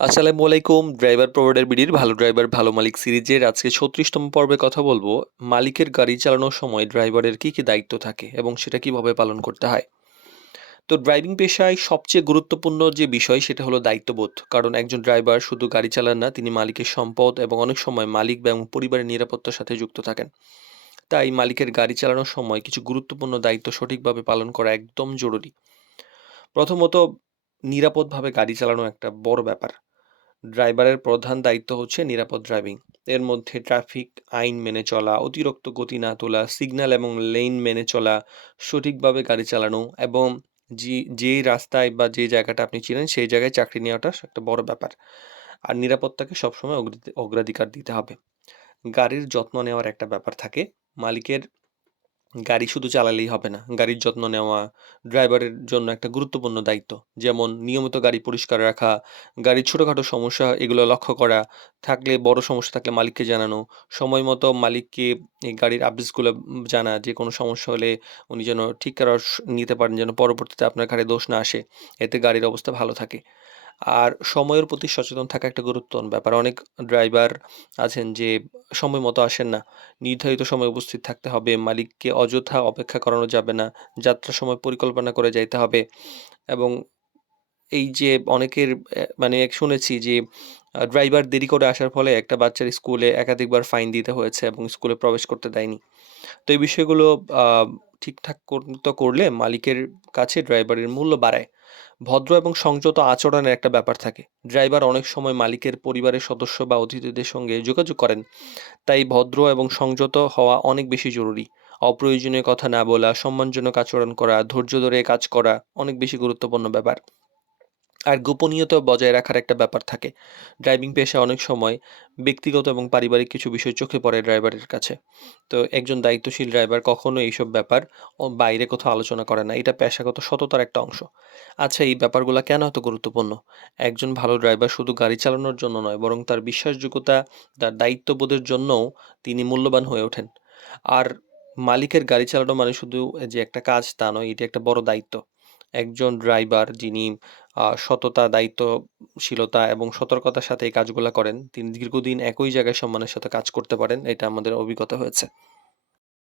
আসসালামু আলাইকুম। Driver provider বিডির ভালো ড্রাইভার ভালো মালিক সিরিজের আজকে ৩৬তম পর্বে কথা বলবো মালিকের গাড়ি চালানোর সময় ড্রাইভারের কি দায়িত্ব থাকে এবং সেটা কিভাবে পালন করতে হয়। তো ড্রাইভিং পেশায় সবচেয়ে গুরুত্বপূর্ণ যে বিষয় সেটা হলো দায়িত্ববোধ। কারণ একজন ড্রাইভার শুধু গাড়ি চালান না, তিনি মালিকের সম্পদ এবং অনেক সময় মালিক এবং পরিবারের নিরাপত্তার সাথে যুক্ত থাকেন। তাই মালিকের গাড়ি চালানোর সময় কিছু গুরুত্বপূর্ণ দায়িত্ব সঠিকভাবে পালন করা একদম জরুরি। প্রথমত, নিরাপদভাবে গাড়ি চালানো একটা বড় ব্যাপার। ড্রাইভারের প্রধান দায়িত্ব হচ্ছে নিরাপদ ড্রাইভিং। এর মধ্যে ট্রাফিক আইন মেনে চলা, অতিরিক্ত গতি না তোলা, সিগন্যাল এবং লেন মেনে চলা, সঠিকভাবে গাড়ি চালানো এবং যে রাস্তায় বা যে জায়গাটা আপনি চিনেন সেই জায়গায় চাকরি নেওয়াটা একটা বড় ব্যাপার। আর নিরাপত্তাকে সবসময় অগ্রাধিকার দিতে হবে। গাড়ির যত্ন নেওয়ার একটা ব্যাপার থাকে। মালিকের গাড়ি শুধু চালালেই হবে না। গাড়ির যত্ন নেওয়া ড্রাইভারের জন্য একটা গুরুত্বপূর্ণ দায়িত্ব। যেমন নিয়মিত গাড়ি পরিষ্কার রাখা, গাড়ির ছোটখাটো সমস্যা এগুলো লক্ষ্য করা, থাকলে বড় সমস্যা থাকলে মালিককে জানানো, সময় মতো মালিককে এই গাড়ির আপডেটসগুলো জানা যে কোনো সমস্যা হলে উনি যেন ঠিক করার নিতে পারেন যেন পরবর্তীতে আপনার ঘাড়ে দোষ না আসে। এতে গাড়ির অবস্থা ভালো থাকে। আর সময়ের প্রতি সচেতন থাকা একটা গুরুত্বপূর্ণ ব্যাপার। অনেক ড্রাইভার আছেন যে সময় মতো আসেন না। নির্ধারিত সময়ে উপস্থিত থাকতে হবে। মালিককে অযথা অপেক্ষা করানো যাবে না। যাত্রার সময় পরিকল্পনা করে যাইতে হবে এবং এই যে অনেকের মানে শুনেছি যে ড্রাইভার দেরি করে আসার ফলে একটা বাচ্চার স্কুলে একাধিকবার ফাইন দিতে হয়েছে এবং স্কুলে প্রবেশ করতে দেয়নি। তো এই বিষয়গুলো আ ঠিকঠাক করলে মালিকের কাছে ড্রাইভারের মূল্য বাড়ায়। ভদ্র এবং সংযত আচরণের একটা ব্যাপার থাকে। ড্রাইভার অনেক সময় মালিকের পরিবারের সদস্য বা অতিথিদের সঙ্গে যোগাযোগ করেন। তাই ভদ্র এবং সংযত হওয়া অনেক বেশি জরুরি। অপ্রয়োজনীয় কথা না বলা, সম্মানজনক আচরণ করা, ধৈর্য ধরে কাজ করা অনেক বেশি গুরুত্বপূর্ণ ব্যাপার। আর গোপনীয়তা বজায় রাখার একটা ব্যাপার থাকে। ড্রাইভিং পেশায় অনেক সময় ব্যক্তিগত এবং পারিবারিক কিছু বিষয় চোখে পড়ে ড্রাইভারের কাছে। তো একজন দায়িত্বশীল ড্রাইভার কখনো এইসব ব্যাপার বাইরে কোথাও আলোচনা করে না। এটা পেশাগত সততার একটা অংশ। আচ্ছা, এই ব্যাপারগুলা কেন এত গুরুত্বপূর্ণ? একজন ভালো ড্রাইভার শুধু গাড়ি চালানোর জন্য নয়, বরং তার বিশ্বাসযোগ্যতা, তার দায়িত্ববোধের জন্যও তিনি মূল্যবান হয়ে ওঠেন। আর মালিকের গাড়ি চালানো মানে শুধু যে একটা কাজ তা নয়, এটি একটা বড় দায়িত্ব। একজন ড্রাইভার যিনি সততা, দায়িত্বশীলতা এবং সতর্কতার সাথে এই কাজগুলা করেন, তিনি দীর্ঘদিন একই জায়গায় সম্মানের সাথে কাজ করতে পারেন। এটা আমাদের অভিজ্ঞতা হয়েছে।